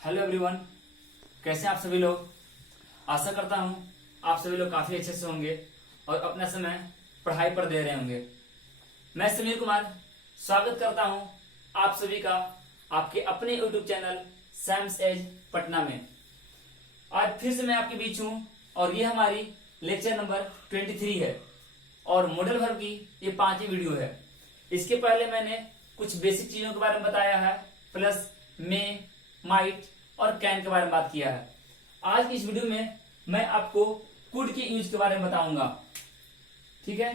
Hello everyone, कैसे हैं आप सभी लोग। आशा करता हूं आप सभी लोग काफी अच्छे से होंगे और अपना समय पढ़ाई पर दे रहे होंगे। मैं समीर कुमार स्वागत करता हूं आप सभी का आपके अपने YouTube channel Sams edge Patna में। आज फिर से मैं आपके बीच हूं और ये हमारी लेक्चर नंबर 23 है और मॉडल वर्ब की ये 5वीं वीडियो है। इसके पहले मैंने कुछ बेसिक चीजों के बारे में बताया है, प्लस में, माइट और कैन के बारे में बात किया है। आज की इस वीडियो में मैं आपको कुड के यूज के बारे में बताऊंगा। ठीक है,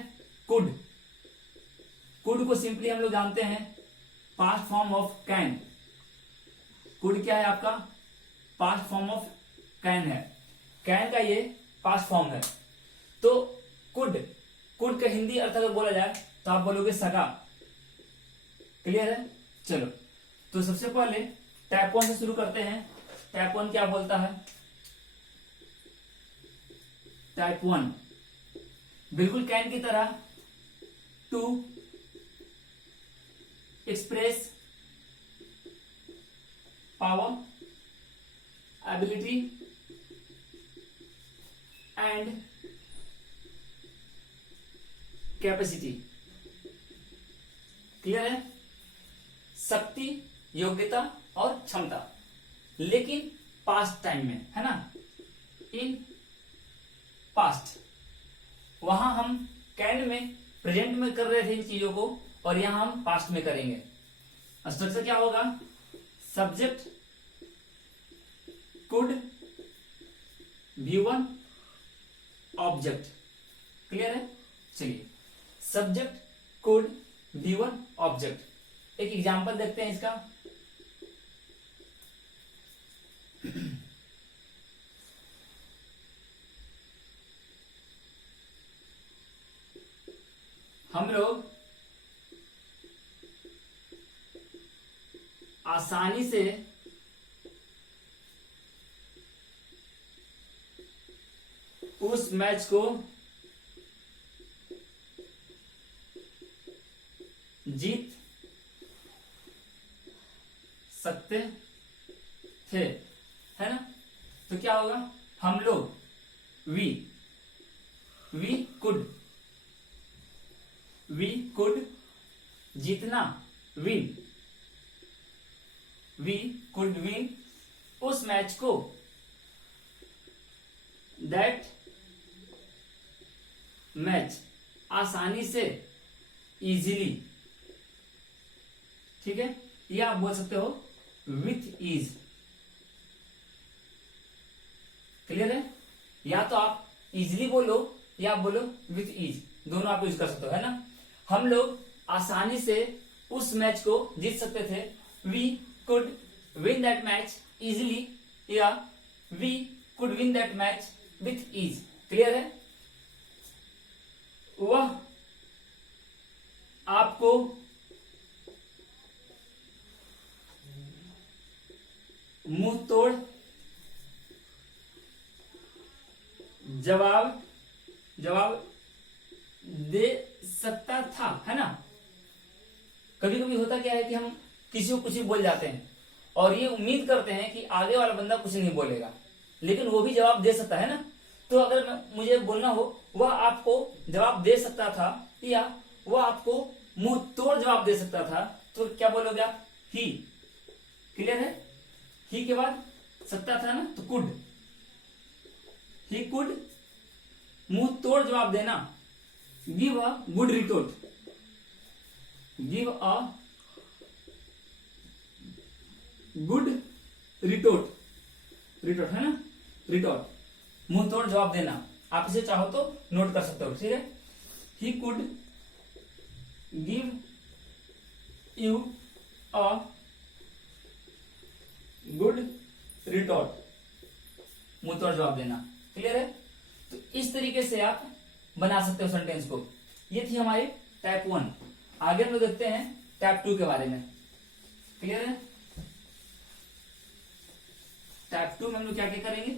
कुड को सिंपली हम लोग जानते हैं past form of can. Could क्या है आपका? पास्ट फॉर्म ऑफ कैन है। कैन का ये पास्ट फॉर्म है। तो कुड का हिंदी अर्थ अगर बोला जाए तो आप बोलोगे सगा। क्लियर है? चलो, तो सबसे पहले टाइप 1 से शुरू करते हैं। टाइप 1 क्या बोलता है? टाइप 1 बिल्कुल कैन की तरह, to express power, ability and capacity. Clear है? शक्ति, योग्यता और क्षमता, लेकिन पास्ट टाइम में, है ना, इन पास्ट। वहां हम कैन में प्रेजेंट में कर रहे थे इन चीजों को और यहां हम पास्ट में करेंगे। स्ट्रक्चर क्या होगा? Subject could, V1 object. Clear है? चलिए, सब्जेक्ट कुड, V1 ऑब्जेक्ट। एक एग्जांपल देखते हैं इसका। हम लोग आसानी से उस मैच को जीत सकते थे, है ना। तो क्या होगा? हम लोग वी कुड जीतना, विन, वी कुड विन उस मैच को, दैट मैच आसानी से, इजीली। ठीक है, या आप बोल सकते हो विथ ईज। क्लियर है? या तो आप इजीली बोलो या आप बोलो विथ ईज, दोनों आप यूज कर सकते हो, है ना। हम लोग आसानी से उस मैच को जीत सकते थे। We could win that match easily, या we could win that match with ease. Clear है? वह आपको मुंह तोड़ जवाब दे सकता था, है ना। कभी कभी होता क्या है कि हम किसी को कुछ भी बोल जाते हैं और ये उम्मीद करते हैं कि आगे वाला बंदा कुछ नहीं बोलेगा, लेकिन वो भी जवाब दे सकता है ना। तो अगर मुझे बोलना हो वह आपको जवाब दे सकता था या वह आपको मुंह तोड़ जवाब दे सकता था, तो क्या बोलोगे आप? ही। क्लियर है? ही के बाद सकता था ना, तो कुड। ही कुड मुंह तोड़ जवाब देना। Give a good retort, give a good retort, है ना, रिटोर्ट, मुंह तोड़ जवाब देना। आप इसे चाहो तो नोट कर सकते हो। ठीक है, he could give you a good retort, मुंह तोड़ जवाब देना। क्लियर है? तो इस तरीके से आप बना सकते हो सेंटेंस को। ये थी हमारी टाइप 1। आगे हम लोग देखते हैं टाइप 2 के बारे में। क्लियर है? टाइप 2 में हम लोग क्या क्या करेंगे?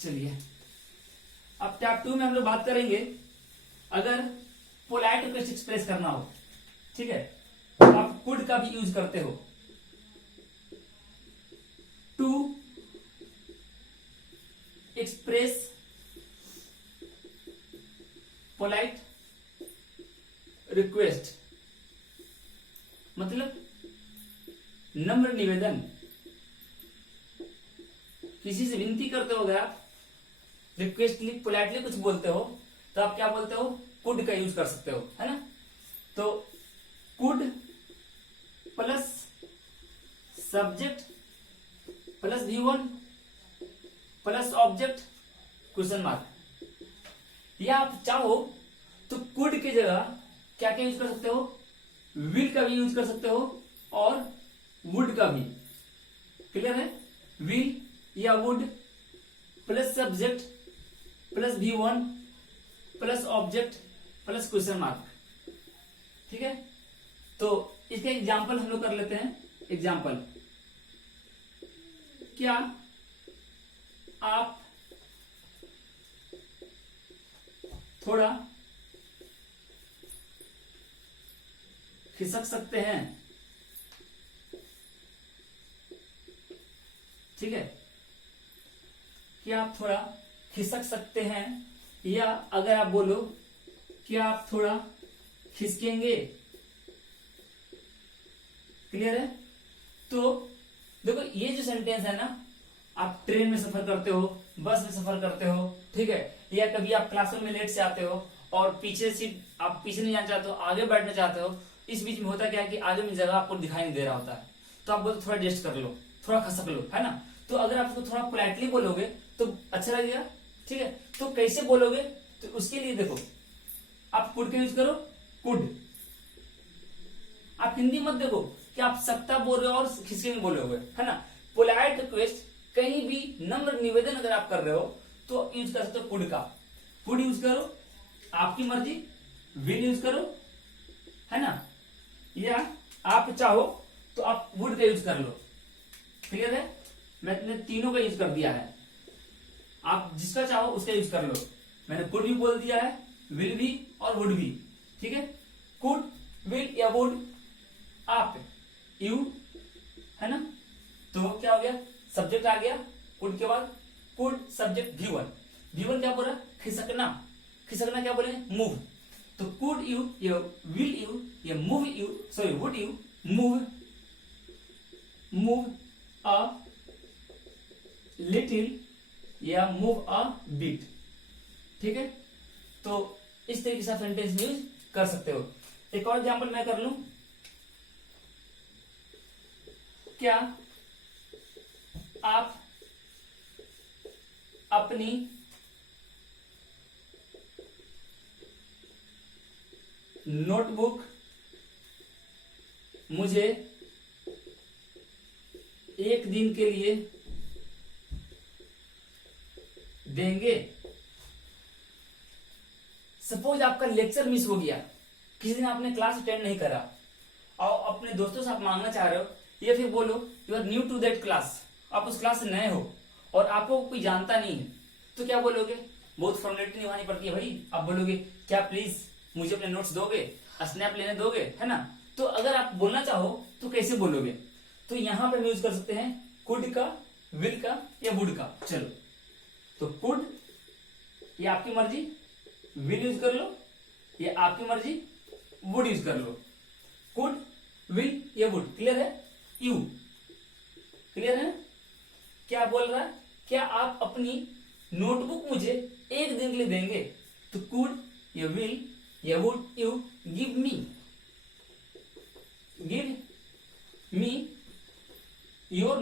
चलिए, अब टाइप 2 में हम लोग बात करेंगे अगर पोलाइट रिक्वेस्ट एक्सप्रेस करना हो, ठीक है, तो आप कुड का भी यूज करते हो। एक्सप्रेस पोलाइट रिक्वेस्ट, मतलब नम्र निवेदन, किसी से विनती करते हो, अगर आप रिक्वेस्टली पोलाइटली कुछ बोलते हो तो आप क्या बोलते हो, कुड का यूज कर सकते हो, है ना। तो could plus subject plus V1 plus object question mark, या आप चाहो तो कुड की जगह क्या क्या यूज कर सकते हो, विल का भी यूज कर सकते हो और वुड का भी। क्लियर है, विल या would plus subject plus V1 plus object plus question mark. ठीक है, तो इसका एग्जाम्पल हम लोग कर लेते हैं। एग्जाम्पल, क्या आप थोड़ा खिसक सकते हैं? ठीक है, क्या आप थोड़ा खिसक सकते हैं, या अगर आप बोलो क्या आप थोड़ा खिसकेंगे। क्लियर है, तो देखो ये जो सेंटेंस है ना, आप ट्रेन में सफर करते हो, बस में सफर करते हो, ठीक है, या कभी आप क्लासरूम में लेट से आते हो और पीछे सीट आप पीछे नहीं जाना चाहते हो, आगे बैठना चाहते हो, इस बीच में होता क्या है कि आगे में जगह आपको दिखाई नहीं दे रहा होता है, तो आप बोलते थोड़ा एडजस्ट कर लो, थोड़ा खसक लो, है ना। तो अगर आप उसको थोड़ा पोलाइटली बोलोगे तो अच्छा लगेगा। ठीक है, तो कैसे बोलोगे, तो उसके लिए देखो आप कुड का यूज करो, कुड। आप हिंदी मत देखो कि आप सकता बोल रहे हो और खिसके में बोलोगे, है ना। पोलाइट रिक्वेस्ट, कहीं भी नम्र निवेदन अगर आप कर रहे हो तो यूज कर सकते हो कुड का। कुड यूज करो, आपकी मर्जी, विल यूज करो, है ना, या आप चाहो तो आप वुड का यूज कर लो। क्लियर है, मैंने तीनों का यूज कर दिया है, आप जिसका चाहो उसका यूज कर लो। मैंने कुड भी बोल दिया है, विल भी और वुड भी। ठीक है, कुड, विल या वुड, आप, यू, है ना। तो क्या हो गया, सब्जेक्ट आ गया कुड के बाद, कुड सब्जेक्ट V1। V1 क्या बोल रहा है, खिसकना। खिसकना क्या बोलेंगे, मूव। तो कुड यू या विल यू या move you, sorry would you move a little या मूव अ बिट। ठीक है, तो इस तरीके से सेंटेंस यूज कर सकते हो। एक और एग्जांपल मैं कर लूं, क्या आप अपनी नोटबुक मुझे एक दिन के लिए देंगे। सपोज आपका लेक्चर मिस हो गया, किसी दिन आपने क्लास अटेंड नहीं करा और अपने दोस्तों से आप मांगना चाह रहे हो, या फिर बोलो you are new to that class, आप उस क्लास से नए हो और आपको कोई जानता नहीं है, तो क्या बोलोगे, बहुत फॉर्मेलिटी निभानी पड़ती है भाई। आप बोलोगे क्या प्लीज मुझे अपने नोट्स दोगे, स्नैप लेने दोगे, है ना। तो अगर आप बोलना चाहो तो कैसे बोलोगे, तो यहां पर यूज कर सकते हैं कुड का, विल का या वुड का। चलो, तो कुड ये आपकी मर्जी, विल यूज कर लो, ये आपकी मर्जी, वुड यूज कर लो। कुड, विल या वुड, क्लियर है। यू, क्लियर है, क्या बोल रहा है, क्या आप अपनी नोटबुक मुझे एक दिन के लिए देंगे, तो कुड या विल या would you give me your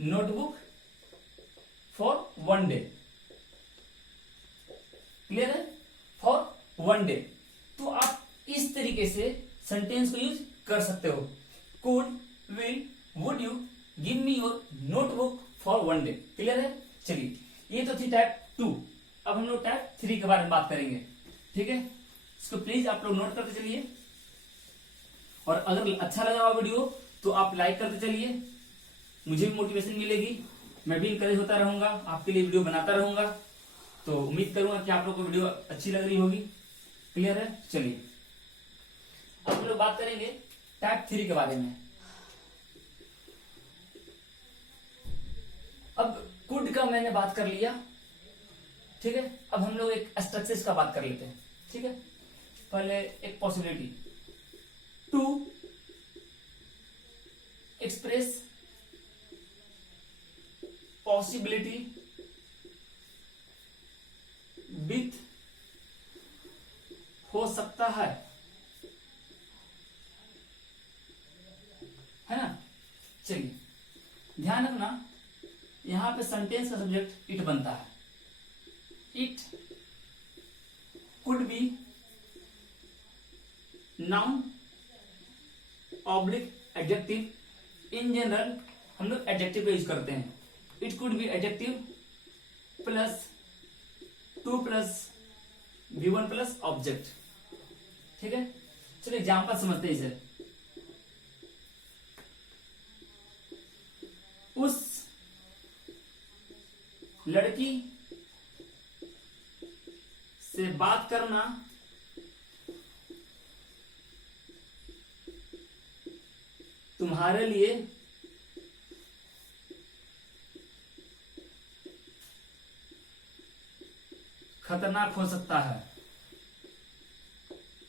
notebook for 1 day. Clear है, फॉर 1 डे। तो आप इस तरीके से सेंटेंस को यूज कर सकते हो, could, will, would you give me your notebook for 1 day. Clear है, चलिए ये तो थी टाइप 2। अब हम लोग टाइप 3 के बारे में बात करेंगे। ठीक है, इसको प्लीज आप लोग नोट करते चलिए, और अगर अच्छा लगा हुआ वीडियो तो आप लाइक करते चलिए, मुझे भी मोटिवेशन मिलेगी, मैं भी इंकरेज होता रहूंगा, आपके लिए वीडियो बनाता रहूंगा। तो उम्मीद करूंगा कि आप लोग को वीडियो अच्छी लग रही होगी। क्लियर है, चलिए अब हम लोग बात करेंगे टाइप 3 के बारे में। कुड का मैंने बात कर लिया, ठीक है। अब हम लोग एक स्ट्रक्चर का बात कर लेते हैं, ठीक है। पहले एक possibility, to express possibility with हो सकता है ना। चलिए ध्यान रखना, यहां पे सेंटेंस का सब्जेक्ट इट बनता है। It could B noun oblique adjective. In general हम लोग एडजेक्टिव का यूज करते हैं। It could B adjective plus two plus V1 plus object, ठीक है। चलिए एग्जाम्पल समझते हैं इसे। उस लड़की से बात करना तुम्हारे लिए खतरनाक हो सकता है।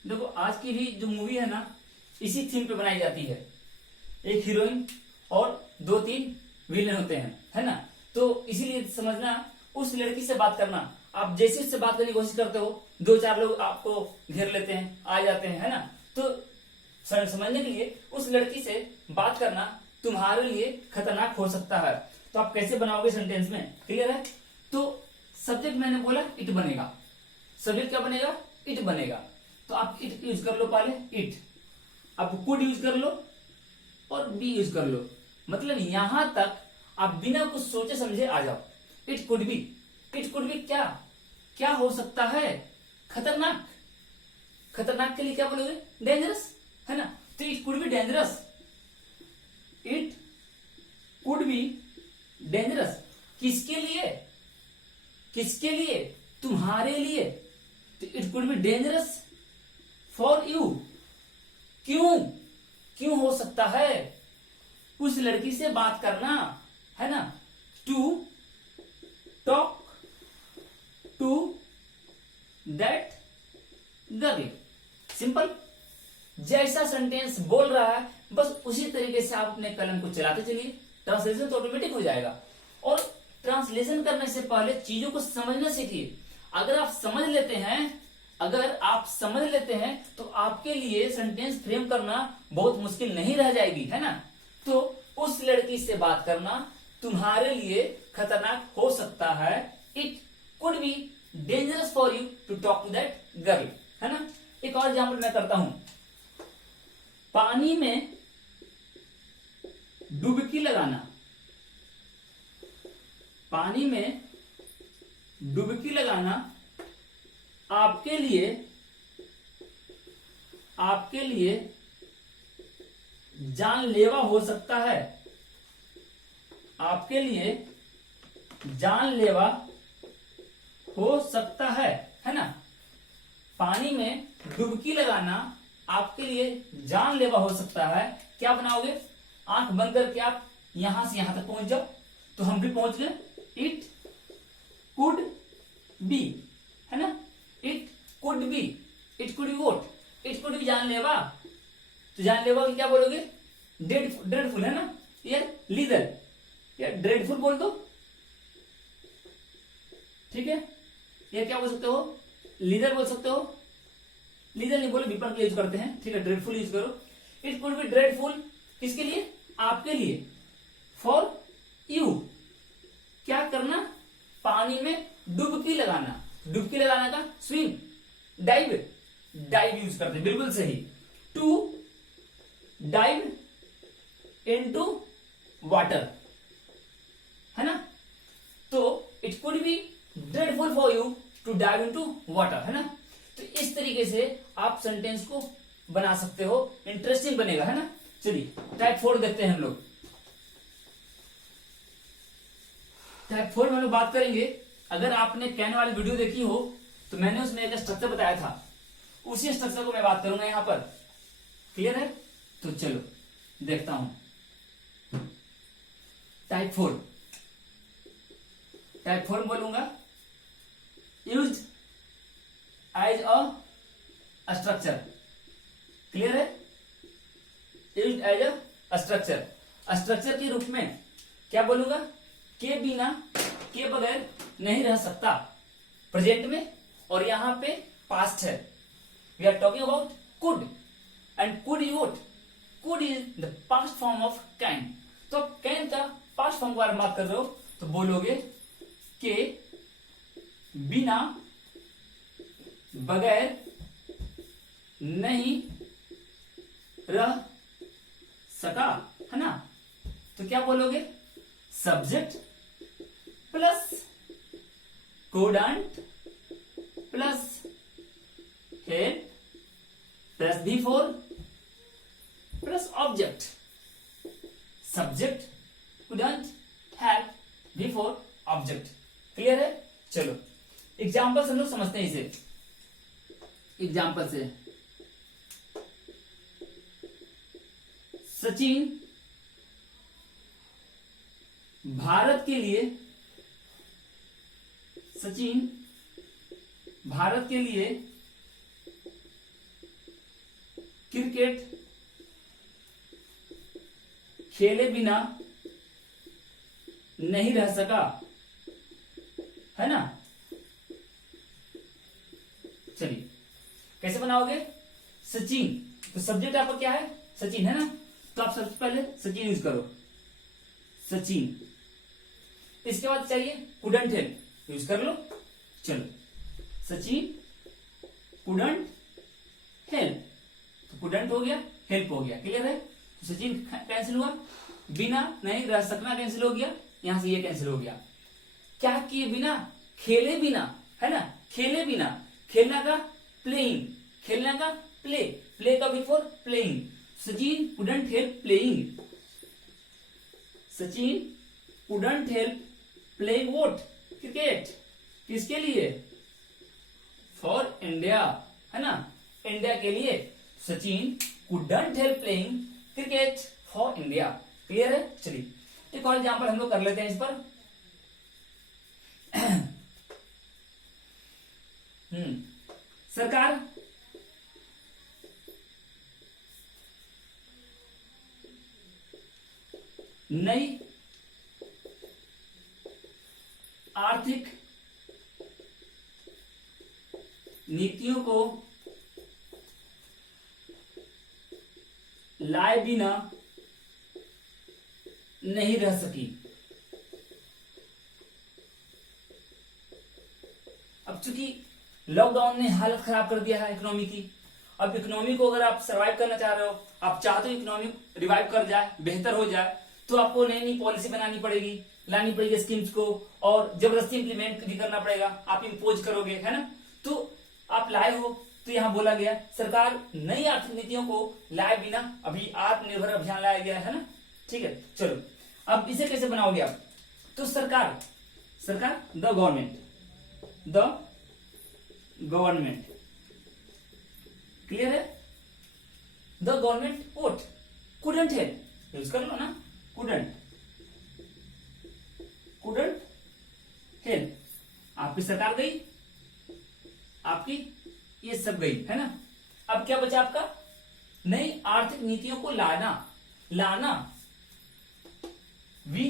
देखो आज की भी जो मूवी है ना, इसी थीम पे बनाई जाती है। एक हीरोइन और 2-3 विलेन होते हैं, है ना। तो इसीलिए समझना, उस लड़की से बात करना, आप जैसे उससे बात करने की कोशिश करते हो, 2-4 लोग आपको घेर लेते हैं, आ जाते हैं, है ना। तो समझने के लिए उस लड़की से बात करना तुम्हारे लिए खतरनाक हो सकता है। तो आप कैसे बनाओगे सेंटेंस में, क्लियर है। तो सब्जेक्ट मैंने बोला इट बनेगा, सब्जेक्ट क्या बनेगा, इट बनेगा। तो आप इट यूज कर लो पहले, इट। आप कुड यूज कर लो और बी यूज कर लो। मतलब यहां तक आप बिना कुछ सोचे समझे आ जाओ। It could B, it could B क्या क्या हो सकता है, खतरनाक। खतरनाक के लिए क्या बोलोगे, डेंजरस, है ना। तो it could be dangerous, it could be dangerous. किसके लिए, किसके लिए, तुम्हारे लिए। तो it could be dangerous for you. क्यों, क्यों हो सकता है, उस लड़की से बात करना, है ना। To talk to that girl. Simple, जैसा सेंटेंस बोल रहा है बस उसी तरीके से आप अपने कलम को चलाते चलिए, ट्रांसलेशन तो ऑटोमेटिक हो जाएगा। और ट्रांसलेशन करने से पहले चीजों को समझना सीखिए। अगर आप समझ लेते हैं, अगर आप समझ लेते हैं तो आपके लिए सेंटेंस फ्रेम करना बहुत मुश्किल नहीं रह जाएगी, है ना। तो उस लड़की से बात करना तुम्हारे लिए खतरनाक हो सकता है। It could be dangerous for you to talk to that girl, है ना। एक और एग्जाम्पल मैं करता हूं। पानी में डुबकी लगाना, पानी में डुबकी लगाना आपके लिए जानलेवा हो सकता है। आपके लिए जानलेवा हो सकता है ना। पानी में डुबकी लगाना आपके लिए जानलेवा हो सकता है। क्या बनाओगे, आंख बंद करके आप यहां से यहां तक पहुंच जाओ। तो हम भी पहुंच गए। इट कुड बी, है ना। It could B, it could B vote, it could B जानलेवा। तो जानलेवा क्या बोलोगे, ड्रेडफुल, है ना। ये लीदर या ड्रेडफुल बोल दो, ठीक है। ये क्या बोल सकते हो, लीदर बोल सकते हो। लीदर नहीं बोले, विपन के यूज करते हैं, ठीक है। ड्रेडफुल यूज करो। इट कुड बी ड्रेडफुल, किसके लिए, आपके लिए। फॉर यू, क्या करना, पानी में डुबकी लगाना। डुबकी लगाना का स्विम, डाइव, डाइव यूज करते हैं, बिल्कुल सही। टू डाइव इनटू वाटर, है ना। तो it could be dreadful for you to dive into water, है ना। तो इस तरीके से आप सेंटेंस को बना सकते हो, इंटरेस्टिंग बनेगा, है ना। चलिए टाइप 4 देखते हैं हम लोग। टाइप 4 में हम लोग बात करेंगे। अगर आपने कैन वाली वीडियो देखी हो तो मैंने उसमें एक स्ट्रक्चर बताया था, उसी स्ट्रक्चर को मैं बात करूंगा यहां पर। क्लियर है, तो चलो देखता हूं। टाइप 4, टाइप फोर बोलूंगा, used as a structure. Clear है? Used as a structure, structure के रूप में क्या बोलूंगा, के बिना, के बगैर नहीं रह सकता, प्रेजेंट में, और यहां पे पास्ट है। We are talking about could, and could is what, could is the past form of can. तो कैन का पास्ट फॉर्म के बारे में बात कर रहे हो तो बोलोगे के बिना, बगैर नहीं रह सका, है ना। तो क्या बोलोगे, subject plus couldn't plus help plus before plus object. Subject, couldn't, help, before, object. Clear है? चलो एग्जाम्पल से हम लोग समझते हैं इसे। एग्जाम्पल से, सचिन भारत के लिए, सचिन भारत के लिए क्रिकेट खेले बिना नहीं रह सका, है ना। चलिए कैसे बनाओगे, सचिन, तो सब्जेक्ट आपका क्या है, सचिन, है ना। तो आप सबसे पहले सचिन यूज करो, सचिन। इसके बाद चाहिए कुडंट हेल्प, यूज कर लो। चलो सचिन कुडंट हेल्प, तो कुडंट हो गया, हेल्प हो गया। क्लियर है? तो सचिन कैंसिल हुआ, बिना नहीं रह सकना कैंसिल हो गया, यहां से ये कैंसिल हो गया। क्या किए बिना, खेले बिना, है ना, खेले बिना, खेलना का प्लेइंग, खेलना का प्ले, प्ले का before playing. Sachin couldn't help playing, Sachin couldn't help playing what, cricket. किसके लिए, फॉर इंडिया, है ना, इंडिया के लिए। Sachin couldn't help playing cricket for India. Clear है? चलिए एक और एग्जाम्पल हम लोग कर लेते हैं इस पर। सरकार नई आर्थिक नीतियों को लाए बिना नहीं रह सकी। अब चूंकि लॉकडाउन ने हालत खराब कर दिया है इकोनॉमी की, अब इकोनॉमी को अगर आप सरवाइव करना चाह रहे हो, आप चाहते हो इकोनॉमी रिवाइव कर जाए, बेहतर हो जाए, तो आपको नई नई पॉलिसी बनानी पड़ेगी, लानी पड़ेगी स्कीम्स को, और जबरदस्ती इंप्लीमेंट भी करना पड़ेगा, आप इम्पोज करोगे, है ना। तो आप लाए हो, तो यहां बोला गया सरकार नई आर्थिक नीतियों को लाए बिना, अभी आत्मनिर्भर अभियान लाया गया है ना। ठीक है, चलो अब इसे कैसे बनाओगे आप, तो सरकार, सरकार the government, the government. Clear है? The government vote couldn't help, use कर लो ना, कुडंट, कुडंट हेल्प। आपकी सरकार गई, आपकी ये सब गई, है ना। अब क्या बचा आपका, नई आर्थिक नीतियों को लाना, लाना। We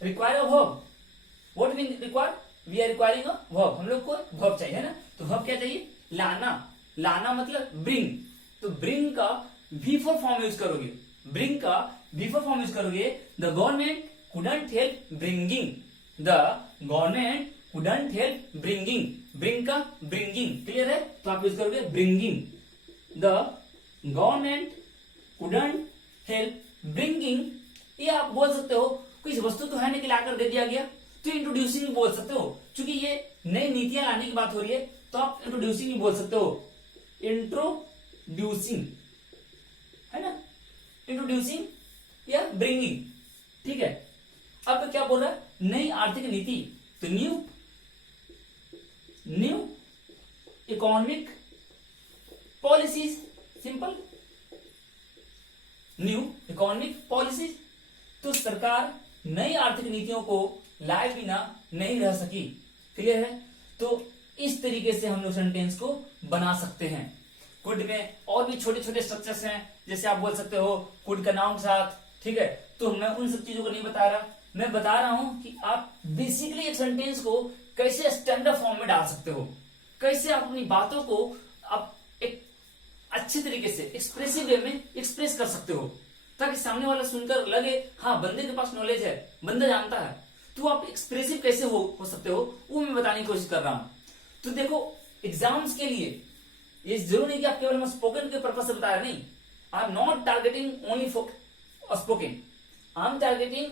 require a verb, what we require, we are requiring a verb, हम लोग को वर्ब चाहिए, है ना। तो वर्ब क्या चाहिए, लाना, लाना मतलब ब्रिंग। तो ब्रिंग का वी फॉर फॉर्म यूज करोगे, ब्रिंग का वी फॉर फॉर्म यूज करोगे, the government couldn't help bringing, the government couldn't help bringing, bring का ब्रिंगिंग। क्लियर है? तो आप यूज करोगे bringing, the government couldn't help bringing. ये आप बोल सकते हो, किसी वस्तु तो है नहीं कि लाकर दे दिया गया, तो इंट्रोड्यूसिंग बोल सकते हो, क्योंकि ये नई नीतियां लाने की बात हो रही है, तो आप इंट्रोड्यूसिंग भी बोल सकते हो, इंट्रोड्यूसिंग, है ना, इंट्रोड्यूसिंग या ब्रिंगिंग। ठीक है, अब क्या बोल रहा है, नई आर्थिक नीति, तो new, new economic policies, simple, new economic policies. तो सरकार नई आर्थिक नीतियों को लाए बिना नहीं रह सकी। क्लियर है? तो इस तरीके से हम लोग सेंटेंस को बना सकते हैं। कुड में और भी छोटे छोटे स्ट्रक्चर्स हैं, जैसे आप बोल सकते हो कुड का नाउन के साथ। ठीक है, तो मैं उन सब चीजों को नहीं बता रहा, मैं बता रहा हूं कि आप बेसिकली एक सेंटेंस को कैसे स्टैंडर्ड फॉर्म में डाल सकते हो, कैसे आप अपनी बातों को आप एक अच्छे तरीके से एक्सप्रेसिव वे में एक्सप्रेस कर सकते हो, ताकि सामने वाला सुनकर लगे हाँ बंदे के पास नॉलेज है, बंदा जानता है। तो आप एक्सप्रेसिव कैसे हो सकते हो, वो मैं बताने की कोशिश कर रहा हूं। तो देखो, एग्जाम्स के लिए ये जरूर नहीं कि आप केवल स्पोकन के पर्पज से बता रहे, नहीं। I am not targeting only for spoken, I am targeting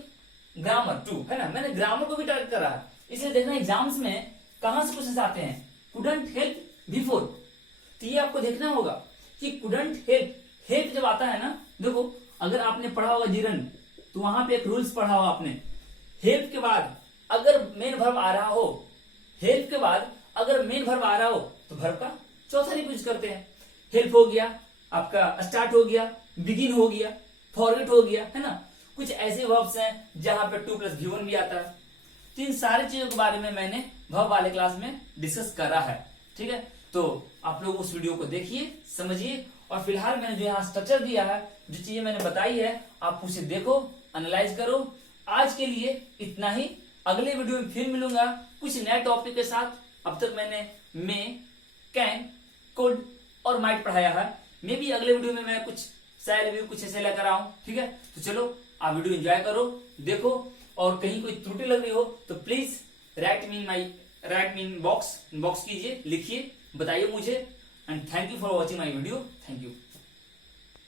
grammar too, है ना। मैंने ग्रामर को भी टारगेट करा है, इसलिए देखना एग्जाम्स में कहां से क्वेश्चन आते हैं। कुडंट हेल्प बिफोर, तो ये आपको देखना होगा कि कुडंट हेल्प, हेल्प जब आता है ना, देखो अगर आपने पढ़ा होगा जीरन, तो वहां पे एक रूल्स पढ़ा होगा आपने। हेल्प के बाद अगर मेन वर्ब आ रहा हो, हेल्प के बाद अगर मेन वर्ब आ रहा हो, तो वर्ब का चौथा यूज करते हैं। हेल्प हो गया आपका, स्टार्ट हो गया, बिगिन हो गया, फॉरगेट हो गया, है ना। कुछ ऐसे वर्ब्स हैं जहां पे 2 + V1 भी आता है। तो इन सारी चीजों के बारे में मैंने वर्ब वाले क्लास में डिस्कस करा है। ठीक है, तो आप लोग उस वीडियो को देखिए, समझिए, और फिलहाल मैंने जो यहाँ स्ट्रक्चर दिया है, जो चीजें मैंने बताई है, आप उसे देखो, एनालाइज करो। आज के लिए इतना ही, अगले वीडियो में फिर मिलूंगा कुछ नए टॉपिक के साथ। अब तक मैंने मे, कैन, कुड और माइट पढ़ाया है। मे भी अगले वीडियो में मैं कुछ शायद कुछ ऐसे लेकर आऊं। ठीक है, तो चलो आप वीडियो एंजॉय करो, देखो, और कहीं कोई त्रुटि लग रही हो तो please right me in box कीजिए, लिखिए, बताइए मुझे। And thank you for watching my video. Thank you.